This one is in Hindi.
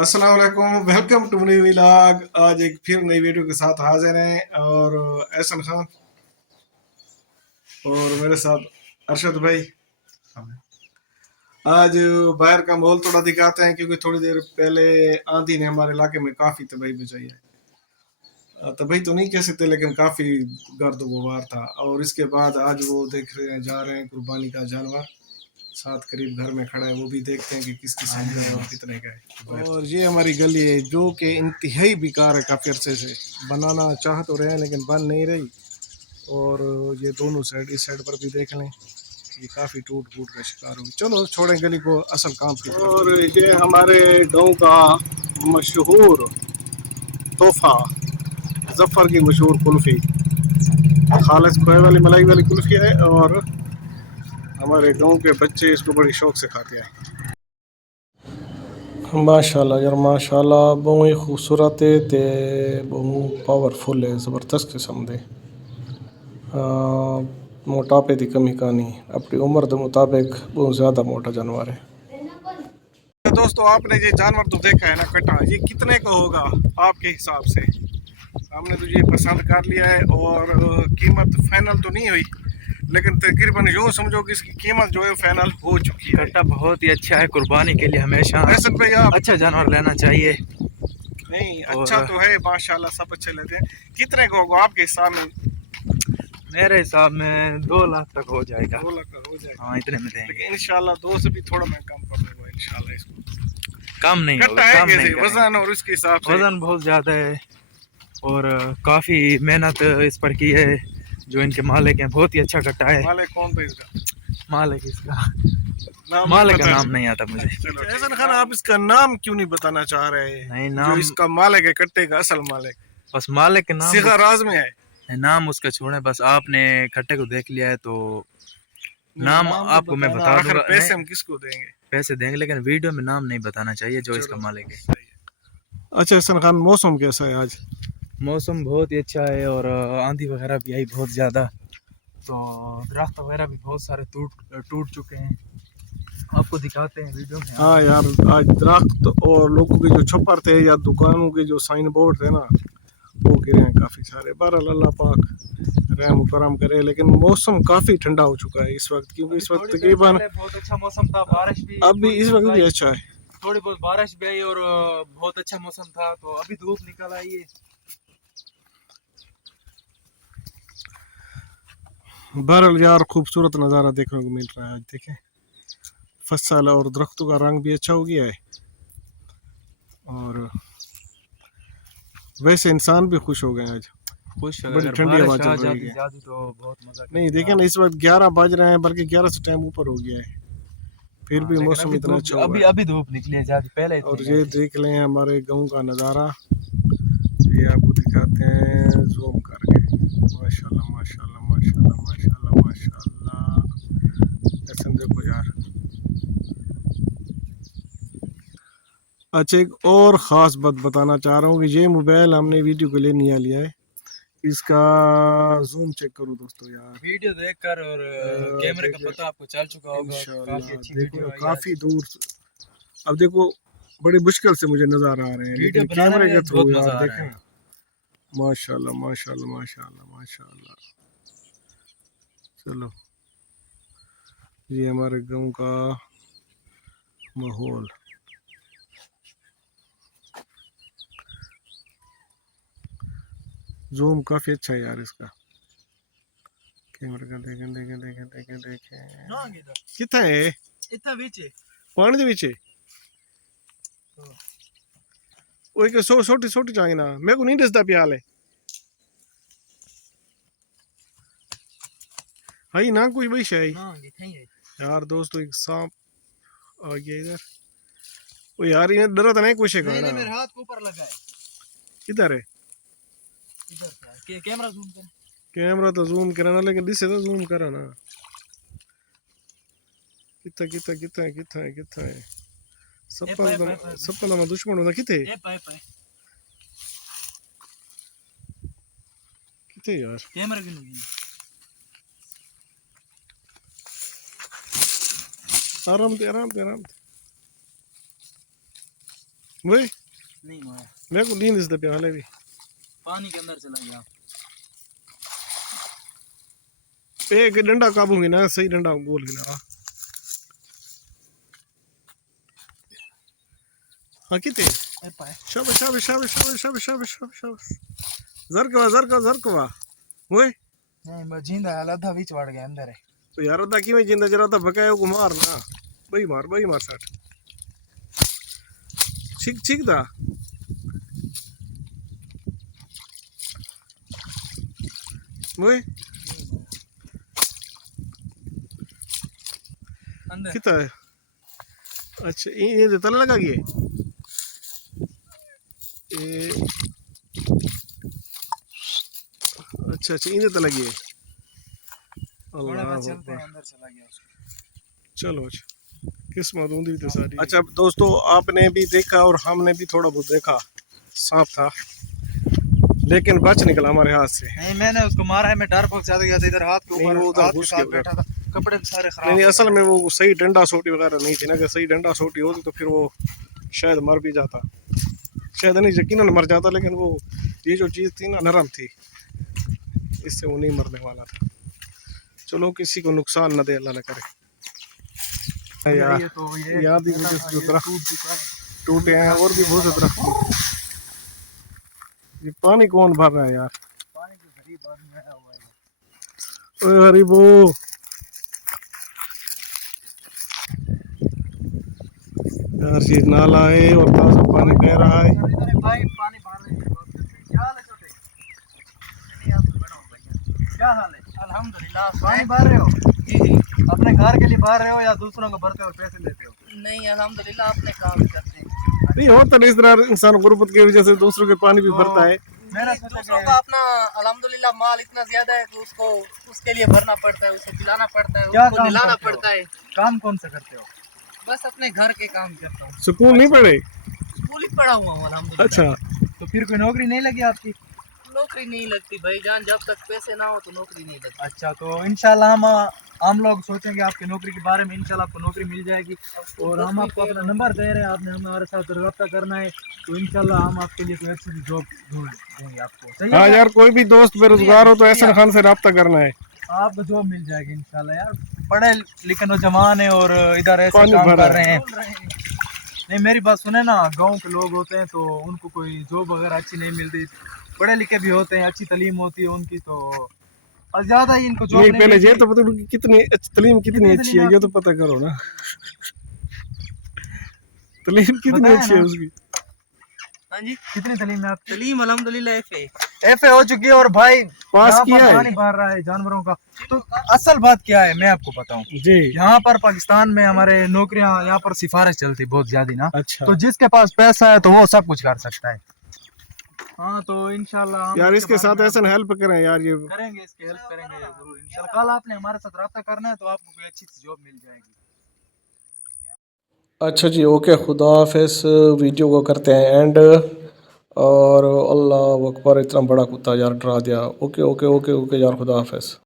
अस्सलाम वालेकुम, वेलकम टू न्यू व्लॉग। आज एक फिर नई वीडियो के साथ हाजिर हैं और एहसन खान और मेरे साथ अरशद भाई। आज बाहर का माहौल थोड़ा दिखाते हैं क्योंकि थोड़ी देर पहले आंधी ने हमारे इलाके में काफ़ी तबाही मचाई है। तबाही तो नहीं कह सकते लेकिन काफ़ी गर्द गुबार था। और इसके बाद आज वो देख रहे हैं, जा रहे हैं कुर्बानी का जानवर साथ करीब घर में खड़ा है, वो भी देखते हैं कि किस किस्म का है और कितने का है। और ये हमारी गली है जो कि इंतहाई बेकार है, काफ़ी अरसे से बनाना चाह तो रहे हैं लेकिन बन नहीं रही। और ये दोनों साइड, इस साइड पर भी देख लें, ये काफ़ी टूट फूट का शिकार होगी। चलो छोड़ें गली को, असल काम की तरफ। और ये हमारे गांव का मशहूर तोहफा, जफ़र की मशहूर कुल्फ़ी, खालिस खोए वाली मलाई वाली कुल्फ़ी है और हमारे गांव के बच्चे इसको बड़ी शौक से खाते हैं। माशाल्लाह यार माशाल्लाह, बहुत ही खूबसूरत है ते बहुत पावरफुल है, ज़बरदस्त किस्म दे। मोटापे की कमी का नहीं, अपनी उम्र के मुताबिक बहुत ज़्यादा मोटा जानवर है। दोस्तों आपने ये जानवर तो देखा है ना कटा, ये कितने का होगा आपके हिसाब से? हमने तो ये पसंद कर लिया है और कीमत फाइनल तो नहीं हुई लेकिन तकरीबन यूँ समझो कि इसकी कीमत जो है फाइनल हो चुकी है। कट्टा बहुत ही अच्छा है, कुर्बानी के लिए हमेशा ऐसा भाई आप अच्छा जानवर लेना चाहिए। नहीं, अच्छा तो है माशाल्लाह, सब अच्छे लेते हैं। कितने का होगा आपके हिसाब में? मेरे हिसाब में 2 लाख तक हो जाएगा। 2 लाख का हो जाएगा। हाँ, इतने में देंगे। लेकिन इंशाल्लाह 2 से भी थोड़ा मैं कम कर दूंगा इंशाल्लाह इसको। कम नहीं कट्टा होगा, है कम नहीं कैसे करेंगे। वजन और इसके हिसाब से? वजन बहुत ज़्यादा है और काफ़ी मेहनत इस पर की है जो इनके मालिक हैं। बहुत ही अच्छा कट्टा है। मालिक कौन था इसका? मालिक इसका नाम मालिक का पता नाम नहीं। नहीं आता मुझे। चलो एहसन खान, आप इसका नाम क्यों नहीं बताना चाह रहे? नहीं, जो नाम इसका मालिक है, कट्टे का असल मालिक बस मालिक के नाम सिखा राज में है। नाम उसका छोड़े, बस आपने कट्टे को देख लिया है तो नाम नाम तो आपको मैं बताना, बता आखिर दूंगा। पैसे नहीं, हम किसको देंगे? पैसे देंगे लेकिन वीडियो में नाम नहीं बताना चाहिए जो इसका चलो मालिक है। सही है। अच्छा एहसन खान, मौसम कैसा है आज? मौसम बहुत ही अच्छा है और आंधी वगैरह भी आई बहुत ज़्यादा, तो दरख्त वगैरह भी बहुत सारे टूट चुके हैं। आपको दिखाते हैं वीडियो में। हाँ यार, आज दरख्त और लोगों के जो छप्पर थे या दुकानों के जो साइन बोर्ड थे ना, वो गिरे हैं काफ़ी सारे। बहरहाल अल्लाह पाक रहम करम करे, लेकिन मौसम काफ़ी ठंडा हो चुका है इस वक्त, क्योंकि इस वक्त तकरीबन बहुत अच्छा मौसम था, बारिश भी अभी इस वक्त भी अच्छा है। थोड़ी बहुत बारिश भी आई और बहुत अच्छा मौसम था, तो अभी धूप निकल आई है। बहरहाल यार खूबसूरत नज़ारा देखने को मिल रहा है आज। देखें फसल और दरख्तों का रंग भी अच्छा हो गया है और वैसे इंसान भी खुश हो गए आज। खुश बड़ी अगर ठंडी हवा बारिश चल आ रही जाती है। ज़्यादा तो बहुत मज़ा नहीं देखें ना, इस वक्त 11 बज रहे हैं, बल्कि 11 से टाइम ऊपर हो गया है, फिर हाँ, भी लेकिन मौसम अभी इतना धूप अच्छा हुआ अभी है। अभी धूप निकली है ज़्यादा, पहले इतनी और नहीं ये थी। देख लें हमारे गांव का नज़ारा, ये आपको दिखाते हैं जूम करके। माशाल्लाह माशाल्लाह माशाल्लाह माशाल्लाह माशाल्लाह, ऐसे देखो यार। अच्छा एक और ख़ास बात बताना चाह रहा हूँ कि ये मोबाइल हमने वीडियो के लिए नहीं लिया है, इसका जूम चेक करो दोस्तों यार। वीडियो देखकर और कैमरे का पता आपको चल चुका होगा। काफी इंशाल्लाह अच्छी देखो वीडियो ना, आई आज। काफ़ी दूर। अब देखो बड़ी मुश्किल से मुझे नज़र आ रहे हैं वीडियो लेकिन बनाने कैमरे में के आज थ्रू बहुत यार मजा आ रहा देखें है। ना। माशाल्लाह माशाल्लाह माशाल्लाह माशाल्लाह। चलो ये हमारे गांव का माहौल। जूम काफ़ी अच्छा है यार इसका, कैमरे का। देखें देखें देखें देखें देखें कितना है इतना पीछे पानी के पीछे। वो एक छोटी छोटी चाहिए ना, मेरे को नहीं दसदा प्याल है। हाई ना कुछ वही है यार। दोस्तों एक सांप आ गया इधर। ओ यार ये डरा था नहीं कुछ है नहीं, ना। मेरे हाथ के ऊपर लगा है। किधर है? इधर कैमरा जूम कर। कैमरा तो जूम कराना लेकिन दिसे तो जूम करा ना। कितना कितना कितना है कितना है कितना है? सपन दुश्मन होता किथे किथे यार। कैमरा की नहीं। आराम दे आराम दे आराम दे। वही नहीं हुआ है, मेरे को नींद इस दबे हाले भी पानी के अंदर चला गया। एक डंडा काबूंगी ना सही डंडा गोल गिना हाँ किते ए पाए शाबाश शाबाश शाबाश शाबाश शाबाश शाबाश शाबाश जरकवा जरकवा जरकवा वही नहीं मैं जिंदा है, आधा बीच वाड़ गया अंदर है। तो यार अदा कि जिंदा जरा तो बकाया को मार ना बई मार सट ठीक ठीक था वही अंदर कितना है अच्छा ये तले लगा गया ये अच्छा अच्छा इन्हें तले गया थोड़ा अल्लाह बहुत चलते हैं, अकबर। अंदर चला गया उसको। चलो अच्छा किस्मत ऊंधी तो सारी अच्छा दोस्तों आपने भी देखा और हमने भी थोड़ा बहुत देखा सांप था लेकिन बच निकला हमारे हाथ से नहीं मैंने उसको मारा है, मैं डर बहुत ज्यादा गया था, इधर हाथ के नहीं ऊपर वो उधर हाथ के घुस साथ गया बैठा था, कपड़े भी सारे नहीं खराब नहीं हो असल गए। में वो सही डंडा सोटी वगैरह नहीं थी ना, अगर सही डंडा सोटी होती तो फिर वो शायद मर भी जाता, शायद नहीं यकीनन मर जाता, लेकिन वो ये जो चीज़ थी ना नरम थी, इससे वो नहीं मरने वाला था। चलो किसी को नुकसान न दे अल्लाह न करे। यार ये तो ये यहाँ भी टूटा मुझे था, जो ये दरख्त टूट चुका है। टूटे हैं और भी बहुत से दरख्त टूटे। ये पानी कौन भर रहा है यार? पानी की भरी बाद में आया हुआ है। ओए हरीबो यार ये नाला है और ताजा पानी बह रहा है। इधर एक भाई पानी भर रहे हैं, बात करते हैं। क्या हाल है छोटे? नहीं, आप बड़ा हो भैया। क्या हाल है? अल्हम्दुलिल्लाह। पानी भर रहे हो? जी जी। अपने घर के लिए भर रहे हो या दूसरों को भरते हो और पैसे देते हो? नहीं अल्हम्दुलिल्लाह अपने काम करते हैं। नहीं होता नहीं इस तरह, इंसान गुर्बत की वजह से दूसरों के पानी भी भरता है। मेरा दूसरों का अपना अल्हम्दुलिल्लाह माल इतना ज्यादा है कि उसको उसके लिए भरना पड़ता है, उसे पिलाना पड़ता है, उसको नहलाना पड़ता है। काम कौन सा करते हो? बस अपने घर के काम करता हूँ। स्कूल नहीं पढ़े? स्कूल ही पढ़ा हुआ हूँ अल्हम्दुलिल्लाह। अच्छा तो फिर कोई नौकरी नहीं लगी आपकी? नौकरी नहीं लगती भाईजान, जब तक पैसे ना हो तो नौकरी नहीं लगती। अच्छा तो इंशाल्लाह हम लोग सोचेंगे आपकी नौकरी के बारे में, इंशाल्लाह आपको नौकरी मिल जाएगी। और हम आपको अपना नंबर दे रहे हैं, आपने हमारे साथ रब्ता करना है, तो इंशाल्लाह हम आपके लिए कोई अच्छी जॉब ढूंढ देंगे आपको। सही हाँ है यार, कोई भी दोस्त बेरोजगार हो तो एहसन खान से रब्ता करना है, आपको जॉब मिल जाएगी इंशाल्लाह। यार पढ़े लिखे नौजवान है और इधर ऐसे पानी काम भरा कर है। रहे हैं। नहीं मेरी बात सुने ना, गांव के लोग होते हैं तो उनको कोई जॉब वगैरह अच्छी नहीं मिलती, पढ़े लिखे भी होते हैं, अच्छी तालीम होती है उनकी, तो और ज्यादा ही इनको जॉब नहीं नहीं पहले ये मिलती। तो पता उनकी कितनी तालीम कितनी कितनी अच्छी तालीम है ये तो आपकी? पता करो ना। तालीम कितनी बताया अच्छी है ना। उसकी। हाँ जी कितनी तालीम है आपकी? तालीम अल्हम्दुलिल्लाह एफए हो चुकी है। और भाई पास यहाँ किया पर है पानी भर रहा है जानवरों का। तो असल बात क्या है मैं आपको बताऊं, जी। यहाँ पर पाकिस्तान में हमारे नौकरियां यहाँ पर सिफारिश चलती बहुत ज्यादा ना। अच्छा तो जिसके पास पैसा है तो वो सब कुछ कर सकता है। हाँ तो इंशाल्लाह हम यार इसके इसके बारे साथ में ऐसा हेल्प करें यार, ये करेंगे, इसकी हेल्प करेंगे जरूर इंशाल्लाह। कल आपने हमारे साथ रब्ता करना है तो आपको कोई अच्छी सी जॉब मिल जाएगी। अच्छा जी, ओके, खुदा हाफिज़। वीडियो को करते हैं एंड, और अल्लाह अकबर, इतना बड़ा कुत्ता यार डरा दिया। ओके ओके ओके ओके यार, खुदा हाफिज़।